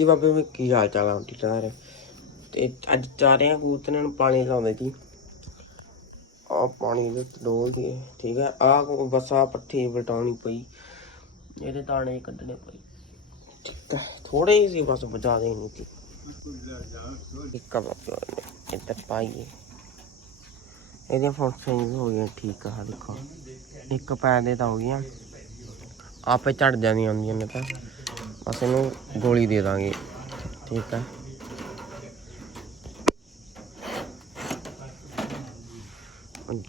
ਜੀ ਬਾਬੇ, ਮੈਂ ਕੀ ਹਾਲ ਚਾਲ ਆ? ਠੀਕ ਠਾਕ ਤੇ ਅੱਜ ਚਾਰਿਆਂ ਕਬੂਤਰਾਂ ਨੂੰ ਪਾਣੀ ਲਾਉਂਦੇ ਸੀ ਆ ਪਾਣੀ ਦੇ ਡੋਲ ਦੀ ਠੀਕ ਹੈ ਆ ਬਸ ਆ ਪੱਠੀ ਵਟਾਉਣੀ ਪਈ। ਇਹਦੇ ਦਾਣੇ ਕੱਢਣੇ ਪਏ। ਠੀਕ ਹੈ ਥੋੜੇ ਹੀ ਸੀ, ਬਸ ਬਚਾ ਦੇ ਸੀ। ਇੱਕ ਬਾਬੇ ਇੱਧਰ ਪਾਈਏ। ਇਹਦੀਆਂ ਫੰਕਸ਼ਨ ਹੋ ਗਈਆਂ, ਠੀਕ ਆ, ਦੇਖੋ। ਇੱਕ ਪੈਰ ਦੇ ਤਾਂ ਹੋ ਗਈਆਂ। ਆਪੇ ਝੜ ਜਾਂਦੀਆਂ ਹੁੰਦੀਆਂ ਨੇ ਤਾਂ। ਬਸ ਇਹਨੂੰ ਗੋਲੀ ਦੇ ਦਾਂਗੇ। ਠੀਕ ਹੈ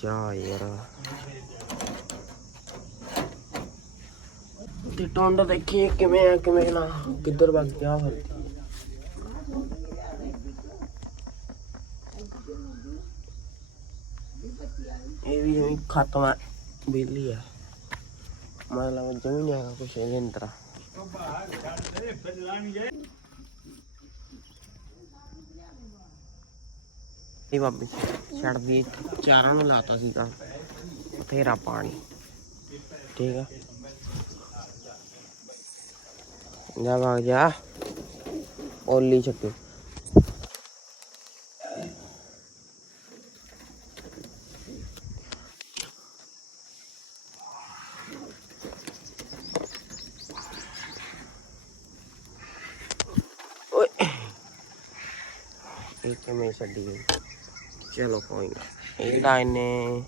ਜਾ ਯਾਰ। ਤੇ ਟੋਂਡਾ ਦੇਖੀਏ ਕਿਵੇਂ ਆ, ਕਿਵੇਂ ਨਾ। ਕਿੱਧਰ ਵਗ ਗਿਆ ਫਿਰ? ਇਹ ਵੀ ਜਿਵੇਂ ਖਤਮ ਹੈ ਬੇਲੀ ਹੈ ਮਤਲਬ ਜਮੀ ਨਹੀਂ ਆਗਾ ਕੁਛ ਇਹਦੇ ਅੰਦਰ। ਇਹ ਬਾਬੇ ਛੱਡ ਦੀ, ਚਾਰਾਂ ਨੂੰ ਲਾਤਾ ਸੀਗਾ। ਬਥੇਰਾ ਪਾਣੀ। ਠੀਕ ਆ। ਜਾ ਵਗ ਜਾ। ਓਲੀ ਛੱਡੋ ਓਏ ਇਹ ਕਿਵੇਂ ਛੱਡੀ ਗਈ? ਚਲੋ ਕੋਈ ਨਾ। ਇਹਦਾ ਇਹਨੇ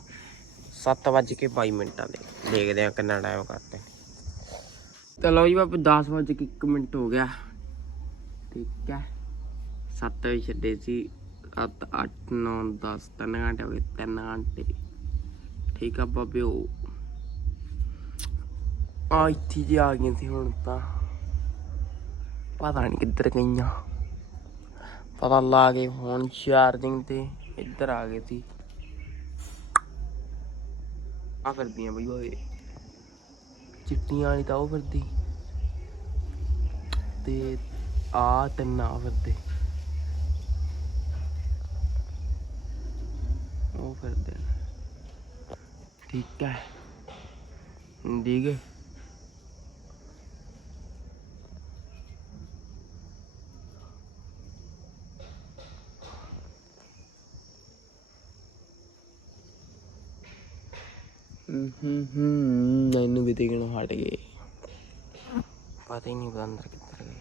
7 ਵੱਜ ਕੇ 22 ਮਿੰਟਾਂ ਦੇ। ਦੇਖਦੇ ਆ ਕਿੰਨਾ ਟਾਈਮ ਕਰਦੇ ਚਲੋ ਜੀ ਬਾਬੂ 10 ਵੱਜ ਕੇ 1 ਮਿੰਟ ਹੋ ਗਿਆ। ਠੀਕ ਹੈ। 7 ਵਜੇ ਛੱਡੇ ਸੀ। 7 8 9 10 3 ਘੰਟੇ ਹੋ ਗਏ। 3 ਘੰਟੇ। ਠੀਕ ਆ ਬਾਬਿਓ। ਆ ਇੱਥੇ ਜੀ ਆ ਗਈਆਂ ਸੀ ਹੁਣ ਤਾਂ। ਪਤਾ ਨਹੀਂ ਕਿੱਧਰ ਗਈਆਂ। ਪਤਾ ਲਾ ਕੇ ਹੁਣ ਚਾਰਜਿੰਗ ਤੇ ਇੱਧਰ ਆ ਗਏ ਸੀ। ਆ ਫਿਰਦੀਆਂ ਬਈ ਓਏ। ਚਿੱਟੀਆਂ ਵਾਲੀ ਤਾਂ ਉਹ ਫਿਰਦੀ। ਤੇ ਆ ਤਿੰਨ ਆ ਫਿਰਦੇ। ਉਹ ਫਿਰਦੇ ਠੀਕ ਹੈ। ਠੀਕ ਹੈ। ਮੈਨੂੰ ਵੀ ਦੇਖਣੋਂ ਹਟ ਗਏ। ਪਤਾ ਹੀ ਨਹੀਂ ਪਤਾ ਅੰਦਰ ਕਿੱਧਰ ਗਏ।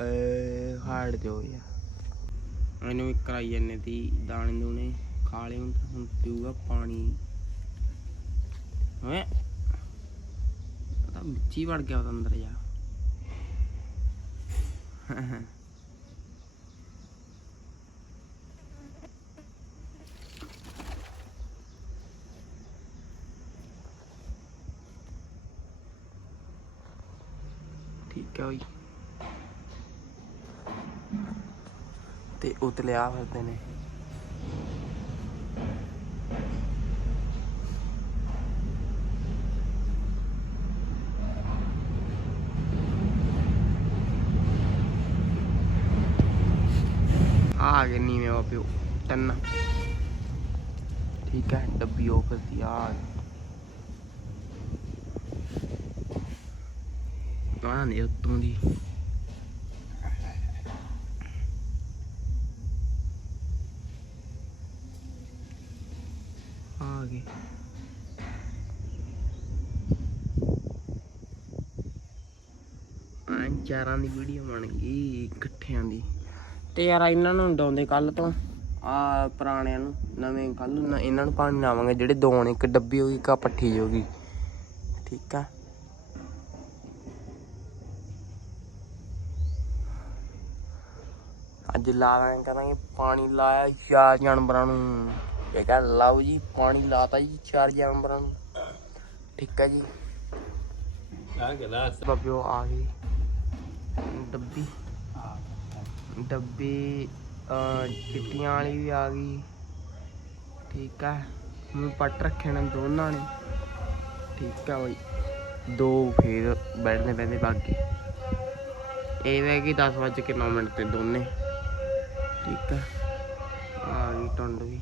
ਏ ਹਟ ਜਾਓ ਯਾਰ। ਇਹਨੂੰ ਵੀ ਕਰਾਈ ਜਾਂਦੇ ਤੀ ਦਾਣੇ ਦੂਣੇ ਖਾ ਲਏ ਹੁਣ ਹੁਣ ਪੀਊਗਾ ਪਾਣੀ। ਓਏ ਪਤਾ ਵਿੱਚ ਹੀ ਵੜ ਗਿਆ ਉਹਦਾ ਅੰਦਰ ਜਾ ਠੀਕ ਹੈ ਬਈ। ਤੇ ਉਤਲੇ ਆ ਫਿਰਦੇ ਨੇ। ਆ ਗਏ ਨੀਵੇਂ ਬਾਪਿਓ ਤਿੰਨ। ਠੀਕ ਹੈ, ਡੱਬੀ ਉਹ ਫਿਰਦੀ ਆ। ਆ ਗਈ। ਆ ਨੇ ਉੱਤੋਂ ਦੀ ਆ ਗਏ ਚਾਰਾਂ ਦੀ ਵੀਡੀਓ ਬਣ ਗਈ ਇਕੱਠਿਆਂ ਦੀ। ਤੇ ਯਾਰ ਇਹਨਾਂ ਨੂੰ ਡਾਉਂਦੇ ਕੱਲ ਤੋਂ। ਆ ਪੁਰਾਣਿਆਂ ਨੂੰ ਨਵੇਂ ਕੱਲ ਨੂੰ ਇਹਨਾਂ ਨੂੰ ਪਾਣੀ ਲਾਵਾਂਗੇ ਜਿਹੜੇ ਦੋ ਨੇ ਇੱਕ ਡੱਬੀ ਹੋ ਗਈ ਇੱਕ ਪੱਠੀ ਹੋ ਗਈ। ਠੀਕ ਆ? ਅੱਜ ਲਾਵਾਂ ਕਰਾਂਗੇ ਪਾਣੀ ਲਾਇਆ ਚਾਰ ਜਾਨਵਰਾਂ ਨੂੰ। ਇਹ ਕਹ ਲਓ ਜੀ ਪਾਣੀ ਲਾਤਾ ਜੀ ਚਾਰ ਜਾਨਵਰਾਂ ਨੂੰ। ਠੀਕ ਹੈ ਜੀ। ਆ ਗਲਾਸ। ਬੱਬਿਓ ਆ ਗਈ। ਡੱਬੀ। ਡੱਬੀ ਚਿੱਟੀਆਂ ਵਾਲੀ ਵੀ ਆ ਗਈ। ਠੀਕ ਹੈ। ਮੂੰਹ ਪੱਟ ਰੱਖੇ ਨੇ ਦੋਨਾਂ ਨੇ। ਠੀਕ ਹੈ ਬਈ। ਦੋ ਫੇਰ ਬੈਠਦੇ ਬੈਠਦੇ ਬਾਕੀ। ਇਹ ਵੇ ਕਿ 10 ਵਜੇ ਕੇ 9 ਮਿੰਟ ਤੇ ਦੋਨੇ। ਠੀਕ ਹੈ ਆ ਗਈ ਟੰਡ ਵੀ।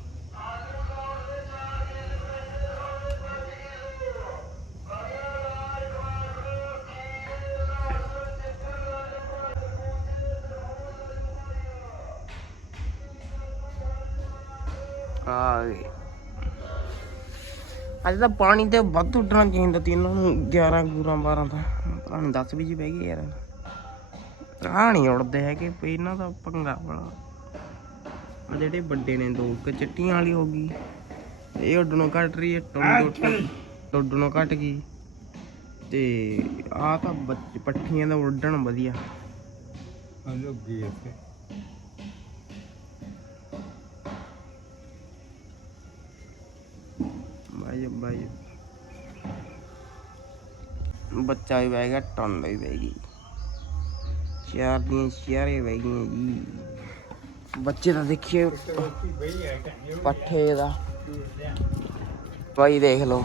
ਆ ਗਈ। ਅੱਜ ਤਾਂ ਪਾਣੀ ਤੇ ਵੱਧ ਉੱਡਣਾ ਚਾਹੀਦਾ ਤੀ ਇਹਨਾਂ ਨੂੰ 11 ਗੂਰਾਂ 12 ਤਾਂ। ਪਤਾ ਨਹੀਂ 10 ਵੀ ਜੀ ਬਹਿ ਗਏ ਯਾਰ। ਆ ਨਹੀਂ ਉੜਦੇ ਹੈਗੇ ਇਹਨਾਂ ਦਾ ਪੰਗਾ ਬੜਾ। ਆ ਜਿਹੜੇ ਵੱਡੇ ਨੇ ਦੋ ਇੱਕ ਚਿੱਟੀਆਂ ਵਾਲੀ ਹੋ ਗਈ। ਇਹ ਉੱਡਣੋਂ ਘਟ ਰਹੀ ਹੈ ਟੁੱਡ ਟੁੱਡਣੋਂ ਘਟ ਗਈ। ਤੇ ਆ ਤਾਂ ਪੱਠੀਆਂ ਦਾ ਉੱਡਣ ਵਧੀਆ। ਆ ਲੋਗੀ ਇੱਥੇ। ਬਾਈ ਬਾਈ। ਬੱਚਾ ਵੀ ਟੰਡ ਵੀ ਬਹਿ ਗਈ। ਚਾਰ ਦੀਆਂ ਚਾਰੇ ਬਹਿ ਗਈਆਂ ਜੀ। ਬੱਚੇ ਤਾਂ ਦੇਖੀਏ। ਪੱਠੇ ਦਾ। ਭਾਈ ਦੇਖ ਲਓ।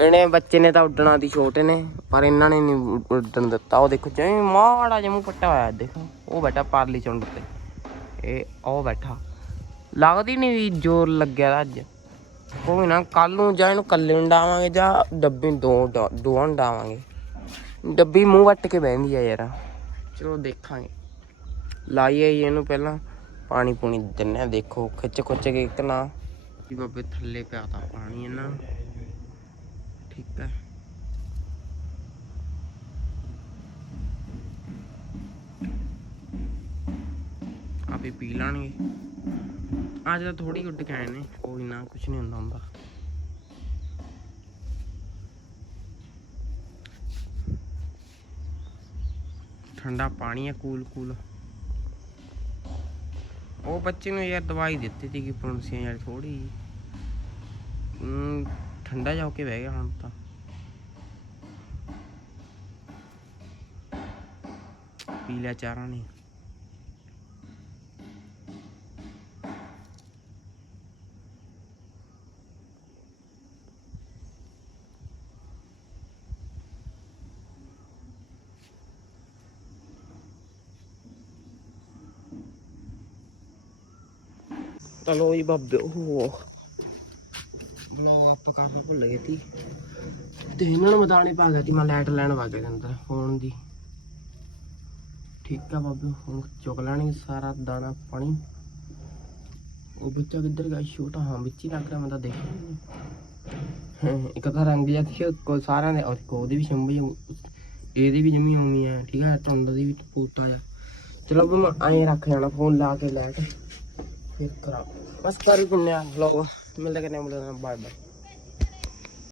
ਇਹਨੇ ਬੱਚੇ ਨੇ ਤਾਂ ਉੱਡਣਾ ਦੀ ਛੋਟੇ ਨੇ ਪਰ ਇਹਨਾਂ ਨੇ ਨਹੀਂ ਉੱਡਣ ਦਿੱਤਾ। ਉਹ ਦੇਖੋ, ਜਿਵੇਂ ਮਾੜਾ ਜਿਹਾ ਮੂੰਹ ਪੱਟਾ ਹੋਇਆ, ਦੇਖੋ। ਉਹ ਬੈਠਾ ਪਾਰਲੀ ਚੁੰਡ ਤੇ ਇਹ, ਉਹ ਬੈਠਾ। ਲੱਗਦੀ ਨਹੀਂ ਵੀ ਜ਼ੋਰ ਲੱਗਿਆ ਦਾ ਅੱਜ। ਕੋਈ ਨਾ ਕੱਲ ਨੂੰ ਜਾਂ ਇਹਨੂੰ ਕੱਲੇ ਨੂੰ ਡਾਵਾਂਗੇ ਜਾਂ ਡੱਬੀ ਦੋ ਦੋਵਾਂ ਡਾਵਾਂਗੇ। ਡੱਬੀ ਮੂੰਹ ਵੱਟ ਕੇ ਬਹਿੰਦੀ ਆ ਯਾਰ। ਚਲੋ ਦੇਖਾਂਗੇ। ਲਾਈਏ ਇਹਨੂੰ ਪਹਿਲਾਂ। ਪਾਣੀ ਪੂਣੀ ਦਿੰਨੇ ਆ ਦੇਖੋ, ਖਿੱਚ ਖੁੱਚ ਕੇ ਇੱਕ ਨਾ। ਜੀ ਬਾਬੇ, ਥੱਲੇ ਪਿਆ ਤਾ ਪਾਣੀ ਇਹਨਾਂ ਠੀਕ ਹੈ। ਆਪੇ ਪੀ ਲਾਣਗੇ। ਅੱਜ ਤਾਂ ਥੋੜੀ ਉੱਡ ਕੇ ਆਏ ਨੇ। ਕੋਈ ਨਾ ਕੁਝ ਨਹੀਂ ਹੁੰਦਾ ਹੁੰਦਾ। ਠੰਡਾ ਪਾਣੀ ਹੈ ਕੂਲ ਕੂਲ ਉਹ ਬੱਚੇ ਨੂੰ ਯਾਰ ਦਵਾਈ ਦਿੱਤੀ ਸੀ ਕਿ ਪੁੰਸੀਆਂ ਯਾਰ ਥੋੜੀ ਜੀ ਠੰਡਾ ਜਾ ਕੇ ਬਹਿ ਗਿਆ ਹੁਣ ਤਾਂ। ਪੀ ਲਿਆ ਚਾਰਾਂ ਨੇ। ਚਲੋ ਜੀ ਬਾਬੇ ਉਹ ਬਲੋ ਆਪਾਂ ਕਰਨਾ ਭੁੱਲ ਗਏ ਸੀ ਤੇ ਇਹਨਾਂ ਨੂੰ ਮਦਾਨੀ ਪਾ ਗਿਆ ਸੀ ਮੈਂ ਲਾਈਟ ਲੈਣ ਵਗ ਗਿਆ ਅੰਦਰ ਫੋਨ ਦੀ। ਠੀਕ ਆ ਬਾਬੇ ਹੁਣ ਚੁੱਕ ਲੈਣਗੇ ਸਾਰਾ ਦਾਣਾ ਪਾਣੀ। ਉਹ ਬੱਚਾ ਕਿੱਧਰ ਗਿਆ? ਛੋਟਾ ਹਾਂ ਵਿੱਚ ਹੀ ਲੱਗ ਰਿਹਾ ਮੈਂ ਤਾਂ ਦੇਖ। ਹਾਂ ਇੱਕ ਤਾਂ ਰੰਗ ਜਿਹਾ ਸੀ ਕੋ ਸਾਰਿਆਂ ਦੇ ਔਰ ਉਹਦੀ ਵੀ ਸ਼ੰਭੂ ਇਹਦੀ ਵੀ ਜਮੀ ਆਉਣੀ ਆ ਠੀਕ ਆ ਟੁੰਡ ਦੀ ਵੀ ਪੋਤਾ ਆ। ਚਲੋ ਮੈਂ ਐਂ ਰੱਖ ਜਾਣਾ ਫੋਨ ਲਾ ਕੇ ਲਾਈਟ ਫਿਰ ਕਰਾ ਬਸ ਕਰ ਹੀ ਪੁੰਨਿਆ ਵਲੌਗ ਮਿਲਦੇ ਕਰਨੇ ਮਿਲਦੇ ਬਾਏ